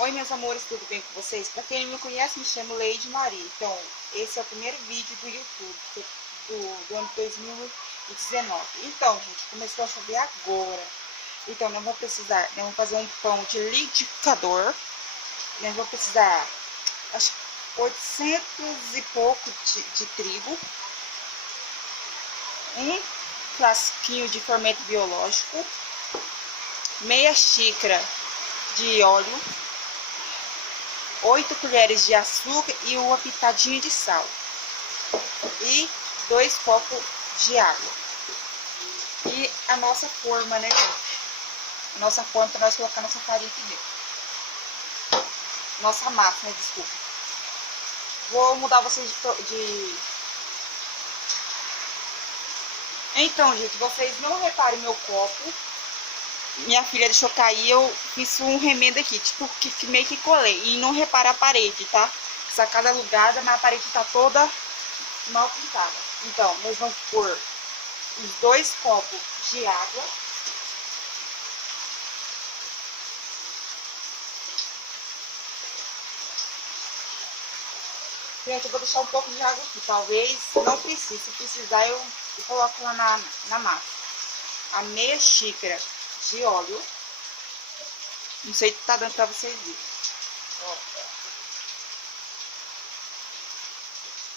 Oi, meus amores, tudo bem com vocês? Pra quem não me conhece, me chamo Leide Maria. Então, esse é o primeiro vídeo do YouTube do ano 2019. Então, gente, começou a chover agora. Então, nós vamos fazer um pão de liquidificador. Nós vamos precisar, acho que 800 e pouco de trigo. Um frasquinho de fermento biológico. Meia xícara de óleo. 8 colheres de açúcar e uma pitadinha de sal. E 2 copos de água. E a nossa forma, né, gente? A nossa forma para nós colocar nossa farinha aqui dentro. Nossa massa, né? Desculpa. Vou mudar vocês de... Então, gente, vocês não reparem meu copo. Minha filha deixou cair, eu fiz um remendo aqui, tipo, que meio que colei. E não repara a parede, tá? Essa casa alugada, mas a parede tá toda mal pintada. Então, nós vamos pôr os 2 copos de água. Gente, eu vou deixar um pouco de água aqui. Talvez não precise. Se precisar, eu coloco lá na massa. A meia xícara de óleo. Não sei se tá dando pra vocês verem. Ó.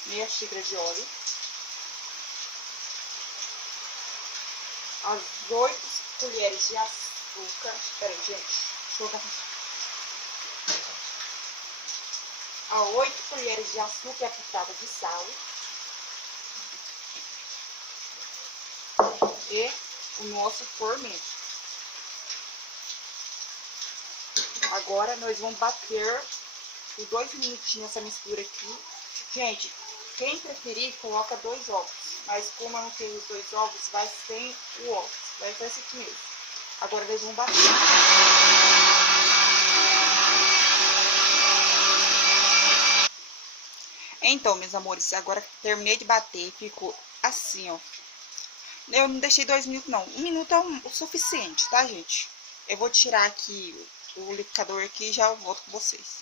Meia xícara de óleo. As 8 colheres de açúcar. Espera aí, gente. Deixa eu colocar. A 8 colheres de açúcar pitada de sal. E o nosso fermento. Agora nós vamos bater por 2 minutinhos essa mistura aqui. Gente, quem preferir, coloca 2 ovos. Mas como eu não tenho os 2 ovos, vai sem o ovo. Vai ser esse aqui mesmo. Agora nós vamos bater. Então, meus amores, agora terminei de bater. Ficou assim, ó. Eu não deixei 2 minutos, não. 1 minuto é o suficiente, tá, gente? Eu vou tirar aqui o liquidificador aqui e já volto com vocês.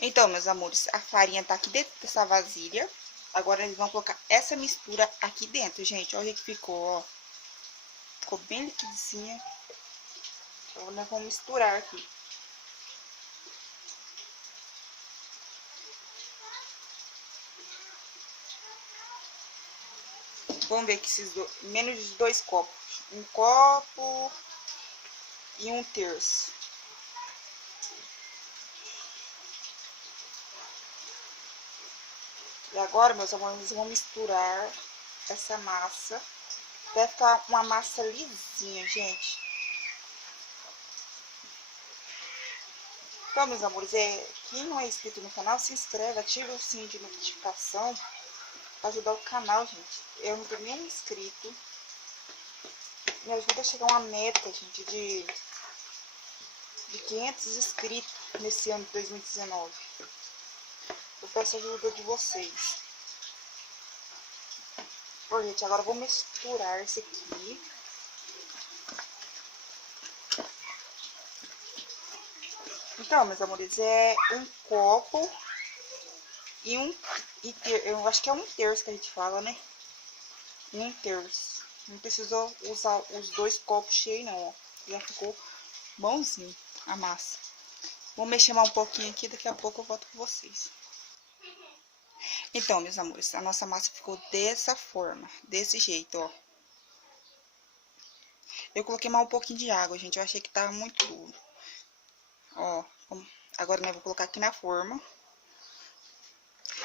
Então, meus amores, a farinha tá aqui dentro dessa vasilha. Agora eles vão colocar essa mistura aqui dentro, gente. Olha que ficou, ó. Ficou bem liquidinha. Então, nós vamos misturar aqui. Vamos ver que esses dois, menos de 2 copos. 1 copo e 1/3. E agora, meus amores, vamos misturar essa massa. Vai ficar uma massa lisinha, gente. Então, meus amores, quem não é inscrito no canal, se inscreve, ativa o sininho de notificação para ajudar o canal, gente. Eu não tenho nem inscrito. Me ajuda a chegar a uma meta, gente, de 500 inscritos nesse ano de 2019. Eu peço a ajuda de vocês. Bom, gente, agora eu vou misturar isso aqui. Então, meus amores, é 1 copo e eu acho que é 1/3 que a gente fala, né? 1/3. Não precisou usar os 2 copos cheios, não, ó. Já ficou bonzinho a massa. Vou mexer mais um pouquinho aqui, daqui a pouco eu volto com vocês. Então, meus amores, a nossa massa ficou dessa forma, desse jeito, ó. Eu coloquei mais um pouquinho de água, gente, eu achei que tava muito duro. Ó, agora eu vou colocar aqui na forma.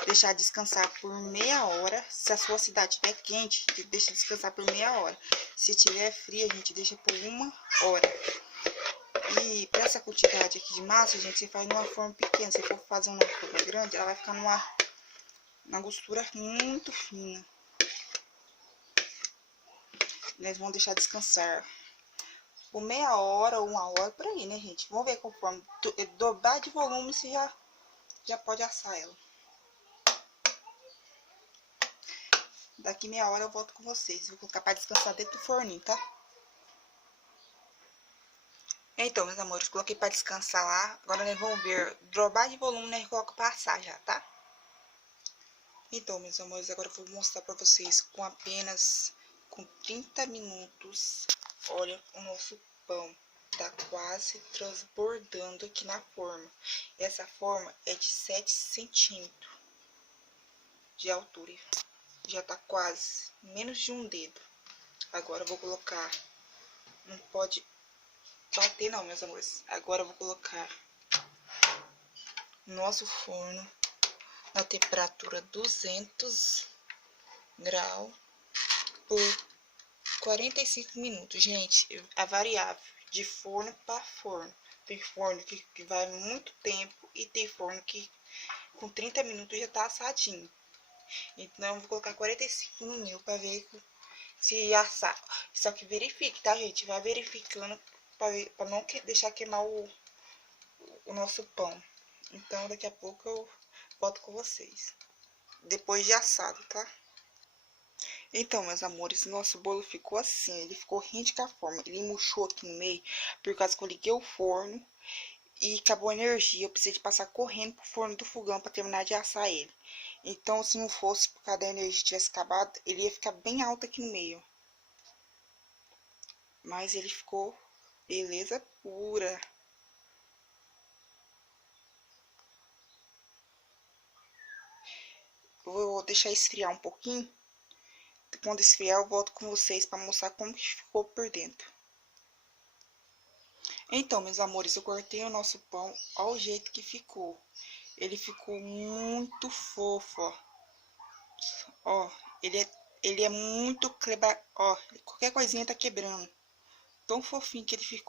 Deixar descansar por meia hora. Se a sua cidade estiver quente, deixa descansar por meia hora. Se tiver fria, a gente deixa por 1 hora. E para essa quantidade aqui de massa, gente, você faz numa forma pequena. Se for fazer uma forma grande, ela vai ficar numa gostura muito fina. Nós vamos deixar descansar por meia hora ou 1 hora, por aí, né, gente? Vamos ver conforme dobrar de volume, você já pode assar ela. Daqui meia hora eu volto com vocês. Vou colocar para descansar dentro do forninho, tá? Então, meus amores, coloquei pra descansar lá. Agora nós vamos ver. Drobar de volume, nós coloca pra assar já, tá? Então, meus amores, agora eu vou mostrar pra vocês com 30 minutos. Olha o nosso pão. Tá quase transbordando aqui na forma. Essa forma é de 7 centímetros de altura. Já tá quase, menos de um dedo. Agora eu vou colocar, não pode bater não, meus amores. Agora eu vou colocar nosso forno na temperatura 200 graus por 45 minutos. Gente, é variável de forno para forno. Tem forno que vai muito tempo e tem forno que com 30 minutos já tá assadinho. Então, eu vou colocar 45 no meu para ver se assar. Só que verifique, tá, gente? Vai verificando para não deixar queimar o nosso pão. Então, daqui a pouco eu volto com vocês. Depois de assado, tá? Então, meus amores, nosso bolo ficou assim. Ele ficou rente com a forma. Ele murchou aqui no meio por causa que eu liguei o forno e acabou a energia. Eu precisei de passar correndo pro forno do fogão para terminar de assar ele. Então, se não fosse por causa da energia tivesse acabado, ele ia ficar bem alto aqui no meio. Mas ele ficou beleza pura. Eu vou deixar esfriar um pouquinho. Quando esfriar, eu volto com vocês para mostrar como que ficou por dentro. Então, meus amores, eu cortei o nosso pão ao jeito que ficou. Ele ficou muito fofo, ó. Ó, ele é muito ó, qualquer coisinha tá quebrando. Tão fofinho que ele ficou.